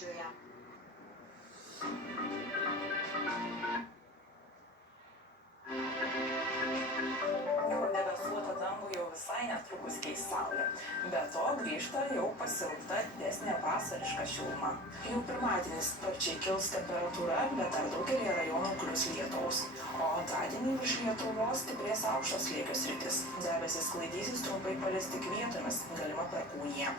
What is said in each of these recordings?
Žiūrėjo. Debesuotą dangų jau visai netrukus keis saulė. Be to grįžta jau pasiilgta didesnė vasariška šiluma. Jau pirmadienį sparčiai kils temperatūra, bet dar daugelį rajonų klius lietaus. O antradienį virš Lietuvos stiprės aukšto slėgio sritis. Debesis sklaidysis trumpai palis tik vietomis, galima perkūnija.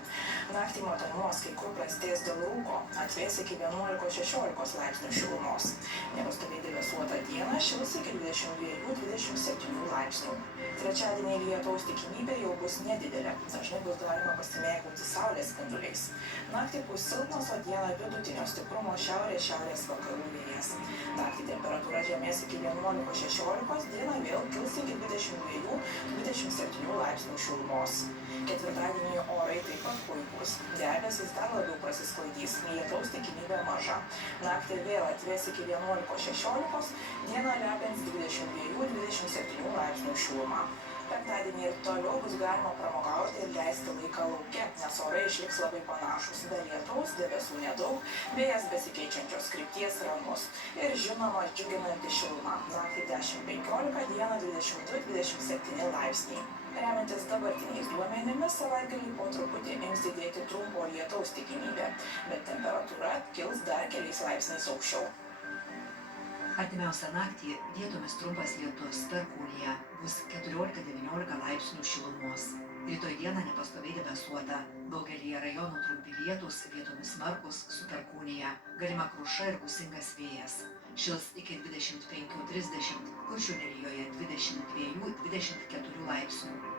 Naktį matomumas kai kur prastės dėl rūko, atvės iki 11–16 laipsnių šilumos. Nepastoviai debesuotą dieną šils iki 22–27 laipsnių. Trečiadienį lietaus tikimybė jau bus nedidelė, dažnai bus galima pasimėgauti saulės spinduliais. Naktį bus silpnas, o dieną vidutinio stiprumo šiaurės vakarų vėjas. Naktį temperatūra žemės iki 11–16, dieną vėl kils iki 22–27 laipsnių šilumos. Ketvirtadienį orai taip pat puikūs. Debesis dar labiau prasisklaidys, lietaus tikimybė maža. Naktį vėl atvės iki 11–16, dieną lepins 22–27 laipsnių šilumą. Penktadienį ir toliau bus galima pramogauti ir leisti laiką lauke, nes orai išliks labai panašus. Be lietaus, debesų nedaug, vėjas besikeičiančios krypties ramus. Ir žinoma, džiuginanti šiluma. Naktį 10–15, dieną 22–27 laipsniai. Remiantis dabartiniais duomenimis, savaitgalį po truputį ims didėti trumpo lietaus tikimybė, bet temperatūra kils dar keliais laipsniais aukščiau. Artimiausią naktį vietomis trumpas lietus perkūnija, bus 14–19 laipsnių šilumos. Rytoj dieną nepastoviai debesuota, daugelyje rajonų trumpi lietūs, vietomis smarkūs su perkūnija, galima kruša ir gūsingas vėjas. Šils iki 25–30, Kuršių nerijoje 22–24 laipsnių.